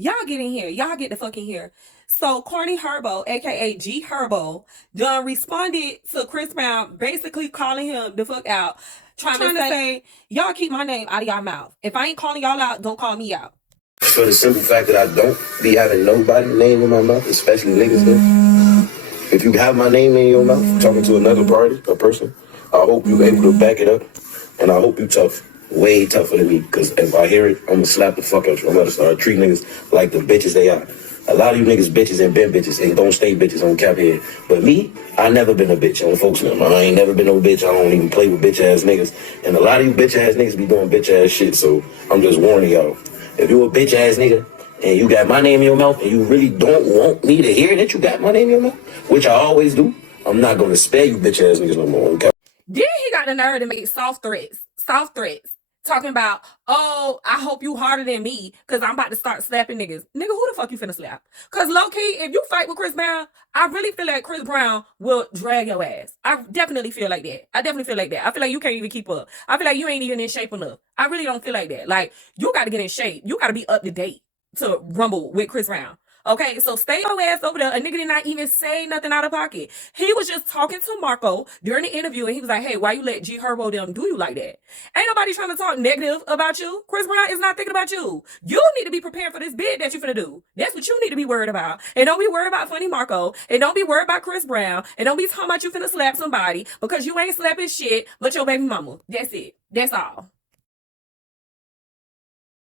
Y'all get in here. Y'all get the fuck in here. So Corny Herbo, aka GHERBBO, done responded to Chris Brown, basically calling him the fuck out, trying to say, y'all keep my name out of y'all mouth. If I ain't calling y'all out, don't call me out. For the simple fact that I don't be having nobody's name in my mouth, especially niggas though. If you have my name in your mouth, talking to another party, a person, I hope you able to back it up. And I hope you tough. Way tougher than me. Because if I hear it, I'm going to slap the fuck out you. I'm going to start treating niggas like the bitches they are. A lot of you niggas bitches and been bitches and don't stay bitches on cap head. But me, I never been a bitch. On folks know, I ain't never been no bitch. I don't even play with bitch ass niggas. And a lot of you bitch ass niggas be doing bitch ass shit. So I'm just warning y'all. If you a bitch ass nigga and you got my name in your mouth and you really don't want me to hear that you got my name in your mouth, which I always do, I'm not going to spare you bitch ass niggas no more. Okay? Then he got the nerve to make soft threats. Talking about, oh, I hope you harder than me because I'm about to start slapping niggas. Nigga, who the fuck you finna slap? Because low-key, if you fight with Chris Brown, I really feel like Chris Brown will drag your ass. I definitely feel like that. I feel like you can't even keep up. I feel like you ain't even in shape enough. I really don't feel like that. Like, you got to get in shape. You got to be up to date to rumble with Chris Brown. Okay, so stay your ass over there. A nigga did not even say nothing out of pocket. He was just talking to Marco during the interview, and he was like, hey, why you let GHERBBO them do you like that? Ain't nobody trying to talk negative about you. Chris Brown is not thinking about you. You need to be prepared for this bid that you finna do. That's what you need to be worried about. And don't be worried about funny Marco. And don't be worried about Chris Brown. And don't be talking about you finna slap somebody because you ain't slapping shit but your baby mama. That's it. That's all.